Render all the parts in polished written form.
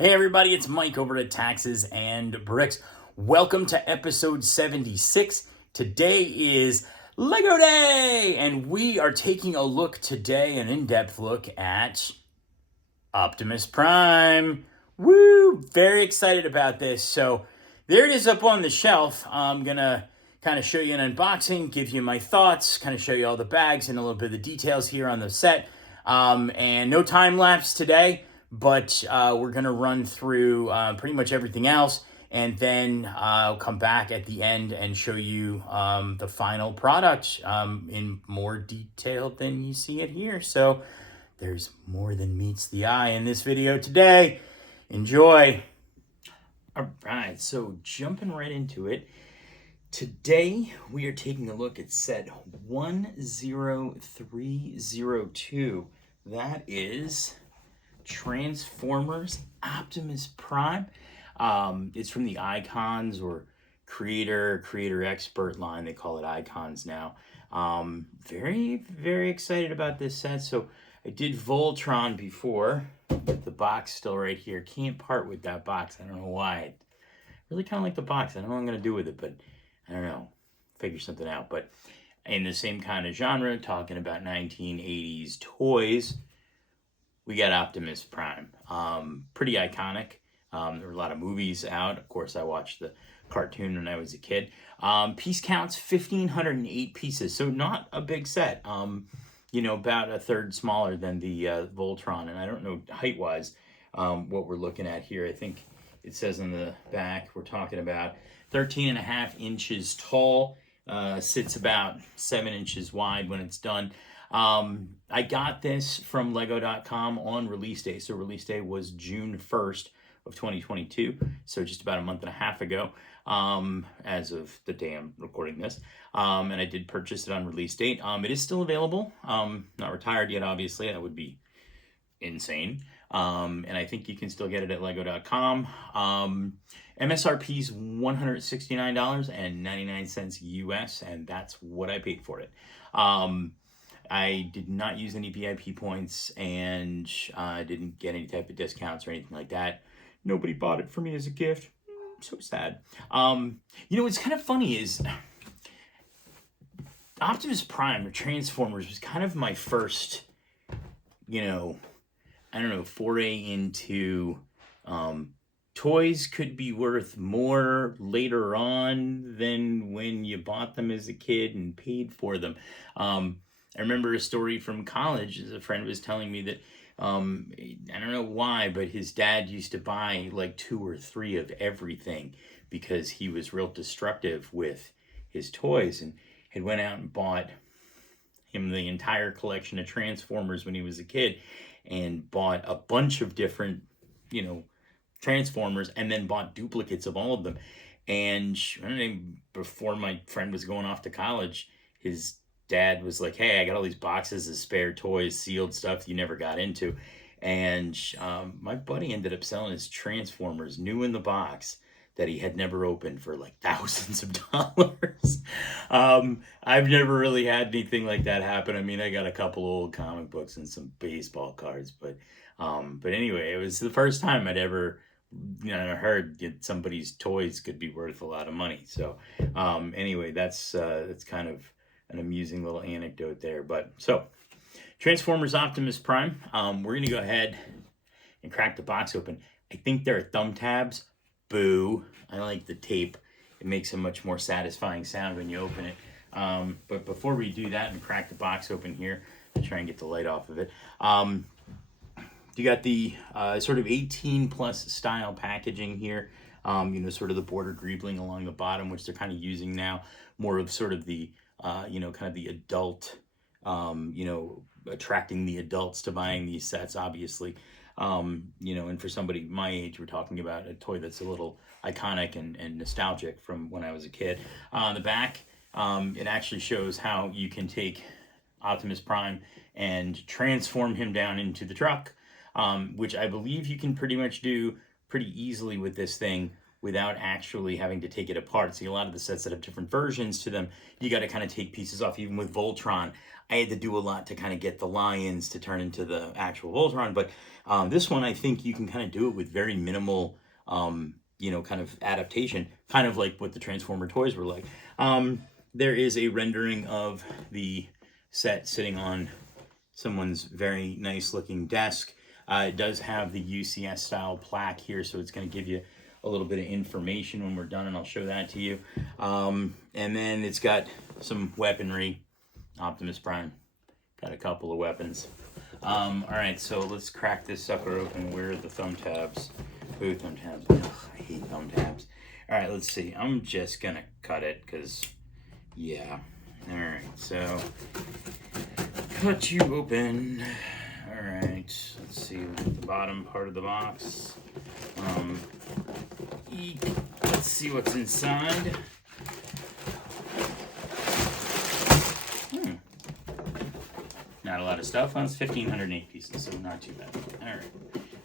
Hey everybody, it's Mike over at Taxes and Bricks. Welcome to episode 76. Today is Lego Day, and we are taking a look today, an in-depth look at Optimus Prime. Woo! Very excited about this. So there it is up on the shelf. I'm gonna kind of show you an unboxing, give you my thoughts, kind of show you all the bags and a little bit of the details here on the set. And no time lapse today, but we're gonna run through pretty much everything else, and then I'll come back at the end and show you the final product in more detail than you see it here. So there's more than meets the eye in this video today. Enjoy. All right, so jumping right into it. Today, we are taking a look at set 10302. That is Transformers Optimus Prime. It's from the Icons or Creator Expert line. They call it Icons now. Very, very excited about this set. So I did Voltron before, with the box still right here. Can't part with that box. I don't know why. I really kind of like the box. I don't know what I'm going to do with it, but I don't know. Figure something out. But in the same kind of genre, talking about 1980s toys, we got Optimus Prime. Pretty iconic. There were a lot of movies out. Of course, I watched the cartoon when I was a kid. Piece counts 1,508 pieces, so not a big set. About a third smaller than the Voltron, and I don't know height-wise what we're looking at here. I think it says on the back we're talking about 13.5 inches tall, sits about 7 inches wide when it's done. I got this from Lego.com on release day. So release day was June 1st of 2022. So just about a month and a half ago, as of the day I'm recording this. And I did purchase it on release date. It is still available. Not retired yet, obviously. That would be insane. And I think you can still get it at Lego.com. MSRP is $169.99 US, and that's what I paid for it. I did not use any VIP points, and I didn't get any type of discounts or anything like that. Nobody bought it for me as a gift. So sad. What's kind of funny is Optimus Prime or Transformers was kind of my first, foray into toys could be worth more later on than when you bought them as a kid and paid for them. I remember a story from college. A friend was telling me that, I don't know why, but his dad used to buy like 2 or 3 of everything because he was real destructive with his toys, and had went out and bought him the entire collection of Transformers when he was a kid, and bought a bunch of different, Transformers, and then bought duplicates of all of them. And I don't know, before my friend was going off to college, his dad was like, hey, I got all these boxes of spare toys, sealed stuff you never got into. And my buddy ended up selling his Transformers new in the box that he had never opened for like thousands of dollars. I've never really had anything like that happen. I mean, I got a couple old comic books and some baseball cards, but anyway, it was the first time I'd ever heard that somebody's toys could be worth a lot of money. So anyway, that's kind of an amusing little anecdote there. But so Transformers Optimus Prime, we're gonna go ahead and crack the box open. I think there are thumb tabs. Boo. I like the tape. It makes a much more satisfying sound when you open it. But before we do that and crack the box open here, I'll try and get the light off of it. You got the sort of 18 plus style packaging here. Sort of the border greebling along the bottom, which they're kind of using now. More of sort of the, kind of the adult, attracting the adults to buying these sets, obviously. And for somebody my age, we're talking about a toy that's a little iconic and nostalgic from when I was a kid. On the back, it actually shows how you can take Optimus Prime and transform him down into the truck, which I believe you can pretty much do pretty easily with this thing without actually having to take it apart. See, a lot of the sets that have different versions to them, you got to kind of take pieces off. Even with Voltron, I had to do a lot to kind of get the lions to turn into the actual Voltron. But this one, I think you can kind of do it with very minimal, kind of adaptation, kind of like what the Transformer toys were like. There is a rendering of the set sitting on someone's very nice looking desk. It does have the UCS style plaque here, so it's going to give you a little bit of information when we're done, and I'll show that to you. And then it's got some weaponry. Optimus Prime got a couple of weapons. All right, so let's crack this sucker open. Where are the thumb tabs? Ooh, thumb tabs. Ugh, I hate thumb tabs. All right, let's see. I'm just gonna cut it because, yeah. All right, so cut you open. All right, let's see the bottom part of the box. Let's see what's inside. Not a lot of stuff. Well, it's 1,508 pieces, so not too bad. All right.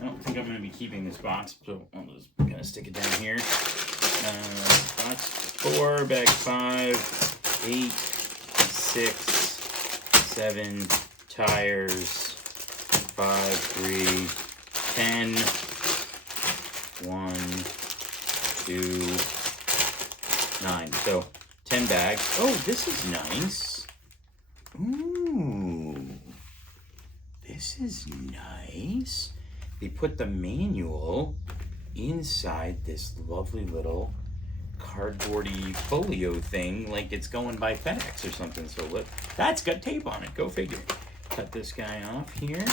I don't think I'm going to be keeping this box, so I'm just going to stick it down here. Box 4, bag 5, 8, 6, 7, tires, 5, 3, 10, 1, 2, 9. So 10 bags. Oh, this is nice. Ooh, this is nice. They put the manual inside this lovely little cardboardy folio thing, like it's going by FedEx or something. So look, that's got tape on it. Go figure. Cut this guy off here.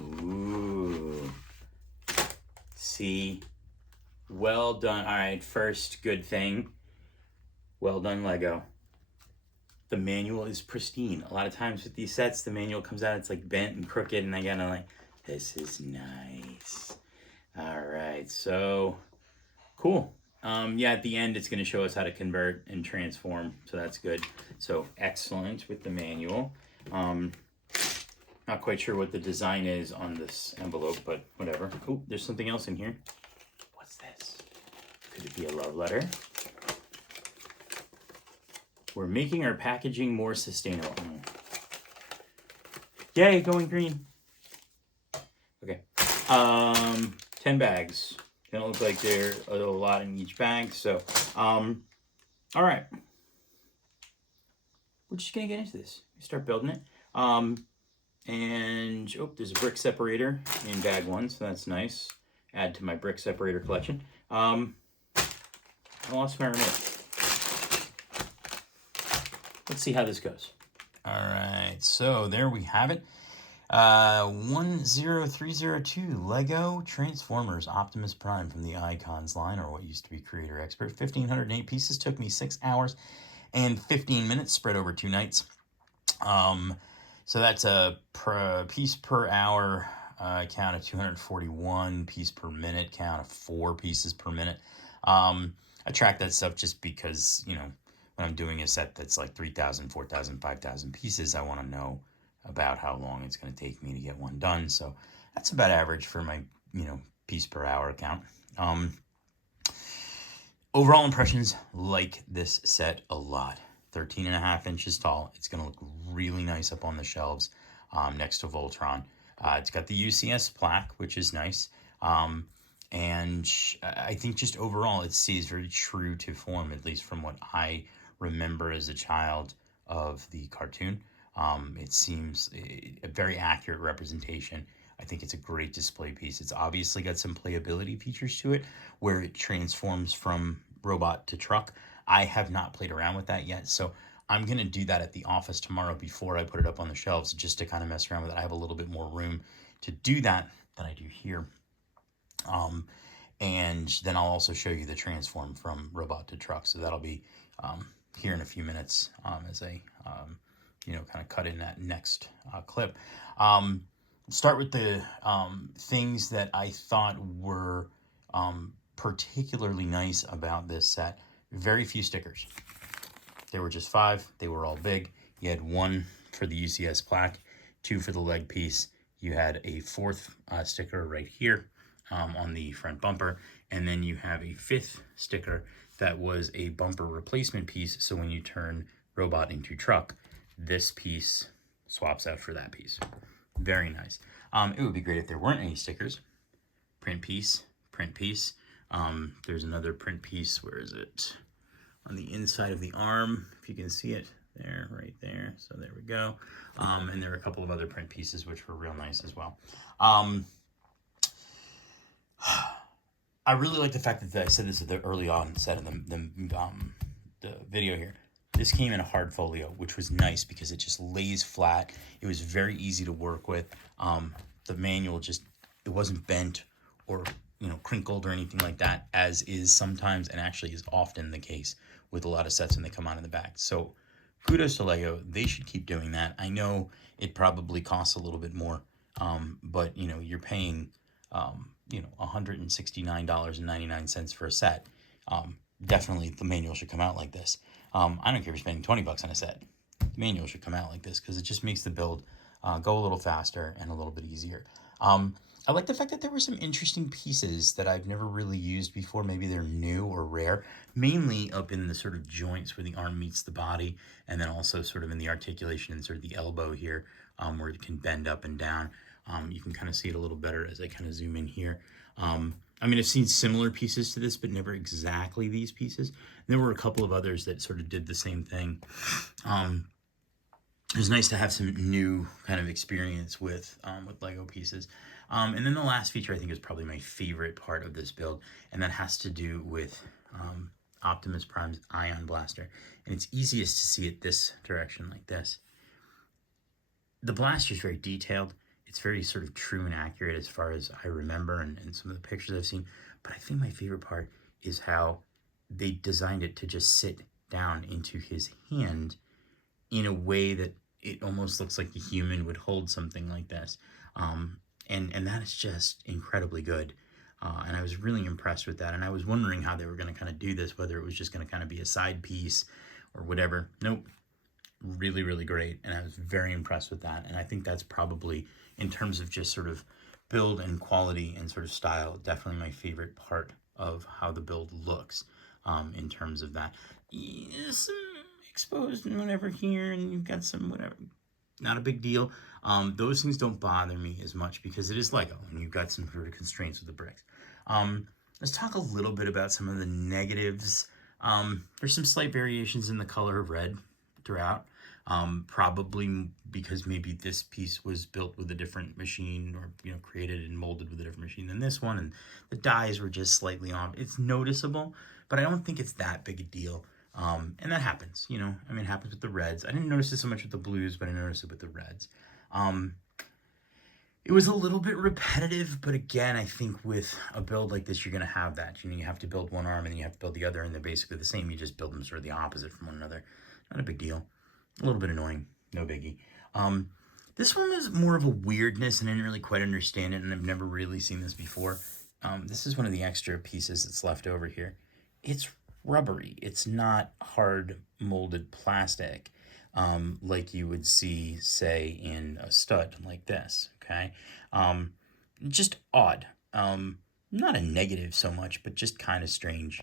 Ooh. See? Well done. All right, first good thing. Well done, Lego. The manual is pristine. A lot of times with these sets, the manual comes out, it's like bent and crooked, and I gotta like, this is nice. All right, so cool. Yeah, at the end, it's gonna show us how to convert and transform, so that's good. So excellent with the manual. Not quite sure what the design is on this envelope, but whatever. Oh, there's something else in here. What's this? Could it be a love letter? We're making our packaging more sustainable. Yay, going green. Okay. 10 bags. They don't look like they're a lot in each bag. So, all right. We're just going to get into this. Start building it. And, oh, there's a brick separator in bag 1, so that's nice. Add to my brick separator collection. I lost my remote. Let's see how this goes. All right, so there we have it. 10302 Lego Transformers Optimus Prime from the Icons line, or what used to be Creator Expert. 1,508 pieces. Took me 6 hours and 15 minutes, spread over 2 nights. So that's a piece per hour count of 241, piece per minute count of 4 pieces per minute. I track that stuff just because, you know, when I'm doing a set that's like 3,000, 4,000, 5,000 pieces, I want to know about how long it's going to take me to get one done. So that's about average for my, you know, piece per hour count. Overall impressions, like this set a lot. 13.5 inches tall. It's going to look really nice up on the shelves next to Voltron. It's got the UCS plaque, which is nice. And I think just overall it stays very true to form, at least from what I remember as a child of the cartoon. It seems a very accurate representation. I think it's a great display piece. It's obviously got some playability features to it where it transforms from robot to truck. I have not played around with that yet, so I'm going to do that at the office tomorrow before I put it up on the shelves, just to kind of mess around with it. I have a little bit more room to do that than I do here. And then I'll also show you the transform from robot to truck, so that'll be here in a few minutes as I you know, kind of cut in that next clip. Start with the things that I thought were particularly nice about this set. Very few stickers. There were just 5. They were all big. You had 1 for the UCS plaque, 2 for the leg piece. You had a 4th sticker right here, on the front bumper. And then you have a 5th sticker that was a bumper replacement piece. So when you turn robot into truck, this piece swaps out for that piece. Very nice. It would be great if there weren't any stickers. Print piece, print piece. There's another print piece. Where is it? On the inside of the arm, if you can see it there, right there. So there we go. And there are a couple of other print pieces which were real nice as well. I really like the fact that I said this at the early onset of the video here. This came in a hard folio, which was nice because it just lays flat. It was very easy to work with. The manual just, it wasn't bent or crinkled or anything like that, as is sometimes and actually is often the case with a lot of sets when they come out in the back. So kudos to Lego. They should keep doing that. I know it probably costs a little bit more, but you're paying $169.99 for a set. Definitely the manual should come out like this. I don't care if you're spending $20 on a set. The manual should come out like this because it just makes the build go a little faster and a little bit easier. I like the fact that there were some interesting pieces that I've never really used before. Maybe they're new or rare, mainly up in the sort of joints where the arm meets the body, and then also sort of in the articulation and sort of the elbow here, where it can bend up and down. You can kind of see it a little better as I kind of zoom in here. I mean, I've seen similar pieces to this, but never exactly these pieces. And there were a couple of others that sort of did the same thing. It was nice to have some new kind of experience with Lego pieces. And then the last feature I think is probably my favorite part of this build, and that has to do with Optimus Prime's Ion Blaster. And it's easiest to see it this direction like this. The blaster is very detailed. It's very sort of true and accurate as far as I remember and some of the pictures I've seen. But I think my favorite part is how they designed it to just sit down into his hand in a way that it almost looks like a human would hold something like this. And that is just incredibly good. And I was really impressed with that. And I was wondering how they were going to kind of do this, whether it was just going to kind of be a side piece or whatever. Nope. Really, really great. And I was very impressed with that. And I think that's probably, in terms of just sort of build and quality and sort of style, definitely my favorite part of how the build looks in terms of that. Some exposed and whatever here, and you've got some whatever. Not a big deal. Those things don't bother me as much because it is Lego and you've got some sort of constraints with the bricks. Let's talk a little bit about some of the negatives. There's some slight variations in the color of red throughout. Probably because maybe this piece was built with a different machine or created and molded with a different machine than this one, and the dies were just slightly off. It's noticeable, but I don't think it's that big a deal. And that happens, I mean, it happens with the reds. I didn't notice it so much with the blues, but I noticed it with the reds. It was a little bit repetitive, but again, I think with a build like this, you're going to have that. You have to build one arm and then you have to build the other, and they're basically the same. You just build them sort of the opposite from one another. Not a big deal. A little bit annoying. No biggie. This one was more of a weirdness, and I didn't really quite understand it, and I've never really seen this before. This is one of the extra pieces that's left over here. It's rubbery. It's not hard molded plastic like you would see, say, in a stud like this, okay? Just odd. Not a negative so much, but just kind of strange.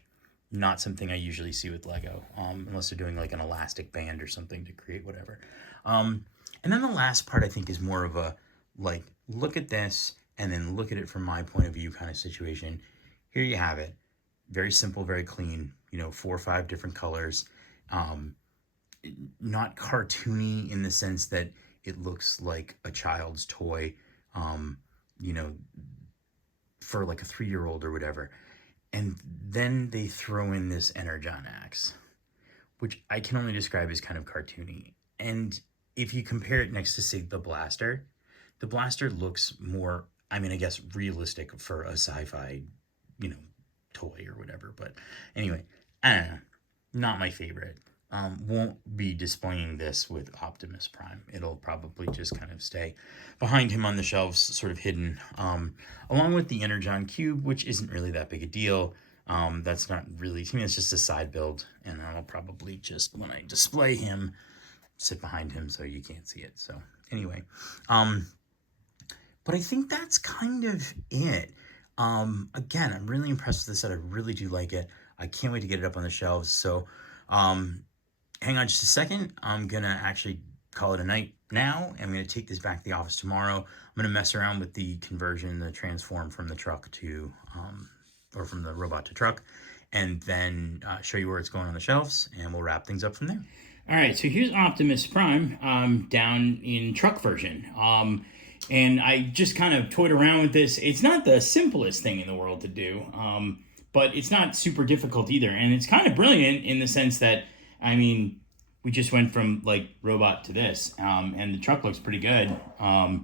Not something I usually see with Lego, unless they're doing like an elastic band or something to create whatever. And then the last part I think is more of a, like, look at this and then look at it from my point of view kind of situation. Here you have it. Very simple, very clean, 4 or 5 different colors. Not cartoony in the sense that it looks like a child's toy, for like a 3-year-old or whatever. And then they throw in this Energon axe, which I can only describe as kind of cartoony. And if you compare it next to, say, the blaster looks more, I mean, I guess realistic for a sci-fi, toy or whatever. But anyway, I don't know. Not my favorite. Won't be displaying this with Optimus Prime. It'll probably just kind of stay behind him on the shelves, sort of hidden, along with the Energon Cube, which isn't really that big a deal. That's not really, to me, it's just a side build, and I'll probably just, when I display him, sit behind him so you can't see it. So anyway, but I think that's kind of it. Again, I'm really impressed with this set. I really do like it. I can't wait to get it up on the shelves. So, um, hang on just a second. I'm gonna actually call it a night now. I'm gonna take this back to the office tomorrow. I'm gonna mess around with the conversion, the transform from the truck to, or from the robot to truck, and then show you where it's going on the shelves, and we'll wrap things up from there. All right, so here's Optimus Prime down in truck version. And I just kind of toyed around with this. It's not the simplest thing in the world to do, but it's not super difficult either. And it's kind of brilliant in the sense that, I mean, we just went from like robot to this, and the truck looks pretty good. I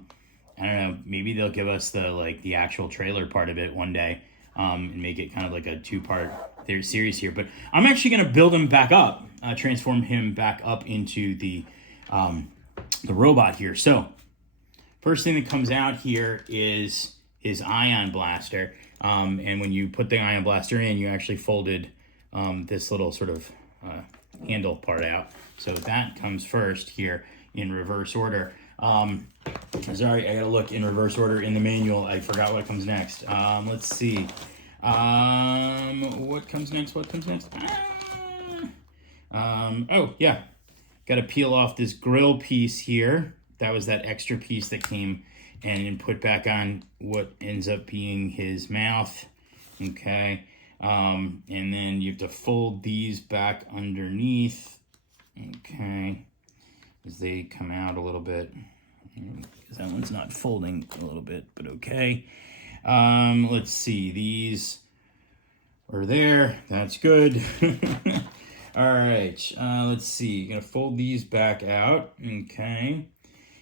don't know, maybe they'll give us the actual trailer part of it one day, and make it kind of like a two-part series here. But I'm actually going to build him back up, transform him back up into the robot here. So first thing that comes out here is his ion blaster. And when you put the ion blaster in, you actually folded this little sort of handle part out. So that comes first here in reverse order. Sorry, I gotta look in reverse order in the manual. I forgot what comes next. Let's see. What comes next? Oh, yeah. Got to peel off this grill piece here. That was that extra piece that came and put back on what ends up being his mouth. Okay. And then you have to fold these back underneath. Okay. As they come out a little bit. Because that one's not folding a little bit, but okay. Let's see. These are there. That's good. All right. Let's see. You're going to fold these back out. Okay.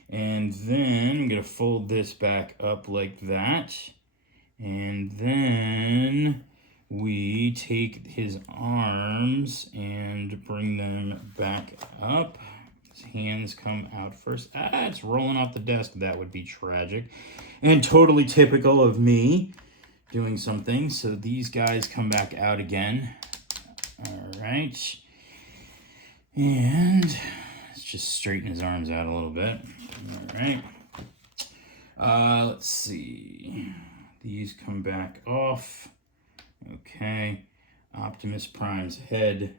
And then I'm going to fold this back up like that. And then we take his arms and bring them back up. His hands come out first. It's rolling off the desk. That would be tragic. And totally typical of me doing something. So these guys come back out again. All right. And let's just straighten his arms out a little bit. All right. Let's see. These come back off. Okay. Optimus Prime's head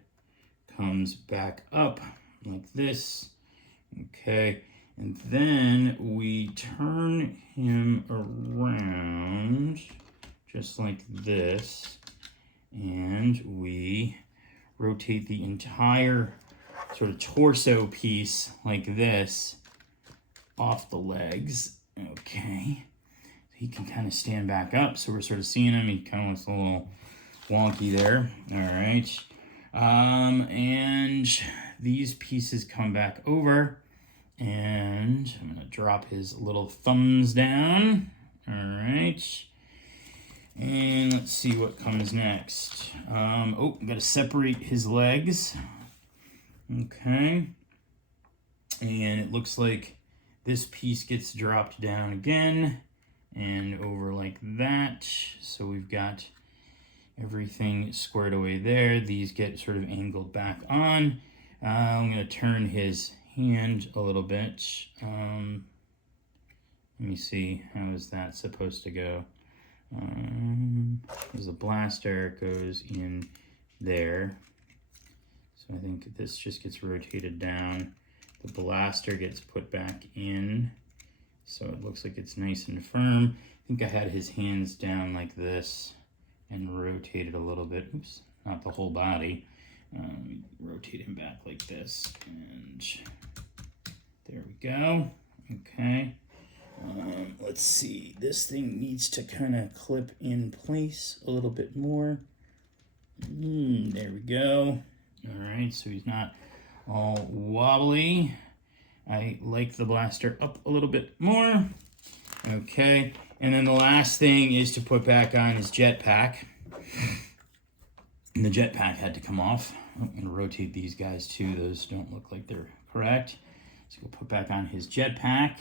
comes back up like this. Okay. And then we turn him around just like this. And we rotate the entire sort of torso piece like this off the legs. Okay. He can kind of stand back up. So we're sort of seeing him. He kind of looks a little wonky there. All right. And these pieces come back over. And I'm going to drop his little thumbs down. All right. And let's see what comes next. I'm going to separate his legs. Okay. And it looks like this piece gets dropped down again and over like that. So we've got everything squared away there. These get sort of angled back on. I'm going to turn his hand a little bit. Let me see, how is that supposed to go? There's a blaster goes in there. So I think this just gets rotated down. The blaster gets put back in. So it looks like it's nice and firm. I think I had his hands down like this and rotated a little bit. Oops, not the whole body. Rotate him back like this. And there we go. Okay. Let's see. This thing needs to kind of clip in place a little bit more. There we go. All right, so he's not all wobbly. I like the blaster up a little bit more. Okay, and then the last thing is to put back on his jetpack. And the jetpack had to come off. I'm going to rotate these guys too. Those don't look like they're correct. So we'll put back on his jetpack,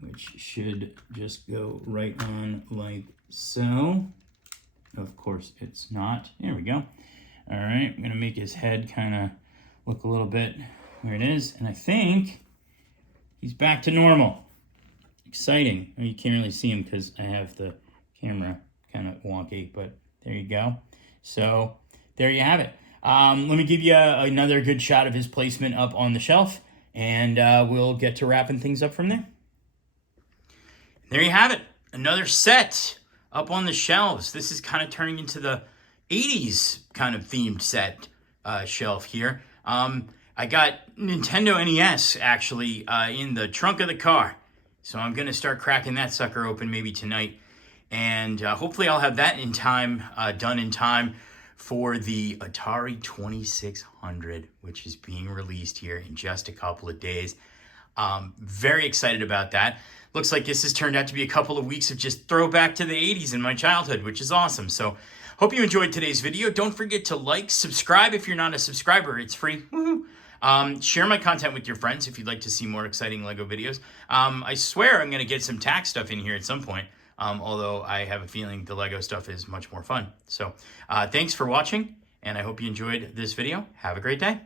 which should just go right on like so. Of course, it's not. There we go. All right, I'm going to make his head kind of look a little bit where it is. And I think he's back to normal. Exciting. You can't really see him because I have the camera kind of wonky, but there you go. So there you have it. Let me give you another good shot of his placement up on the shelf, and we'll get to wrapping things up from there. There you have it. Another set up on the shelves. This is kind of turning into the 80s kind of themed set shelf here. I got Nintendo NES actually in the trunk of the car. So I'm going to start cracking that sucker open maybe tonight. And hopefully I'll have that in time, done in time for the Atari 2600, which is being released here in just a couple of days. Very excited about that. Looks like this has turned out to be a couple of weeks of just throwback to the 80s in my childhood, which is awesome. So hope you enjoyed today's video. Don't forget to like, subscribe if you're not a subscriber. It's free. Woohoo! Share my content with your friends if you'd like to see more exciting LEGO videos. I swear I'm going to get some tax stuff in here at some point, although I have a feeling the LEGO stuff is much more fun. So thanks for watching, and I hope you enjoyed this video. Have a great day.